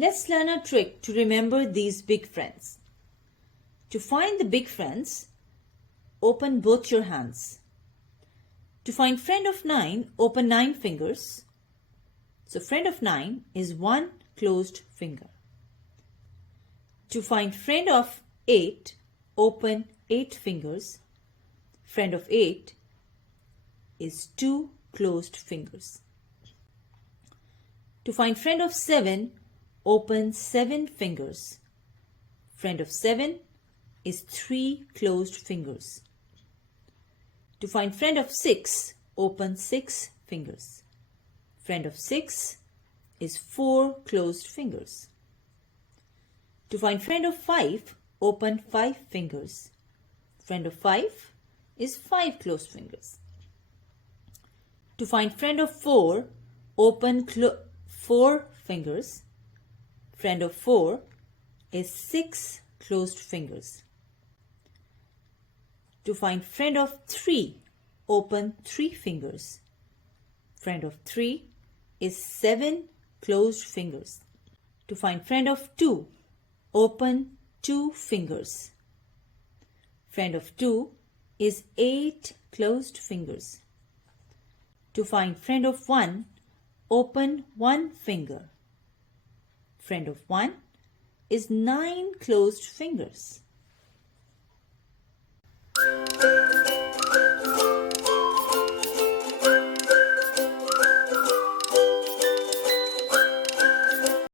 Let's learn a trick to remember these big friends. To find the big friends, open both your hands. To find friend of 9, open 9 fingers. So friend of 9 is 1 closed finger. To find friend of 8, open 8 fingers. Friend of 8 is 2 closed fingers. To find friend of 7, open 7 fingers. Friend of 7 is 3 closed fingers. To find friend of 6, open 6 fingers. Friend of 6 is 4 closed fingers. To find friend of 5, open 5 fingers. Friend of 5 is 5 closed fingers. To find friend of 4, open 4 fingers. Friend of 4 is 6 closed fingers. To find friend of 3, open 3 fingers. Friend of 3 is 7 closed fingers. To find friend of 2, open 2 fingers. Friend of 2 is 8 closed fingers. To find friend of 1, open 1 finger. Friend of 1 is 9 closed fingers.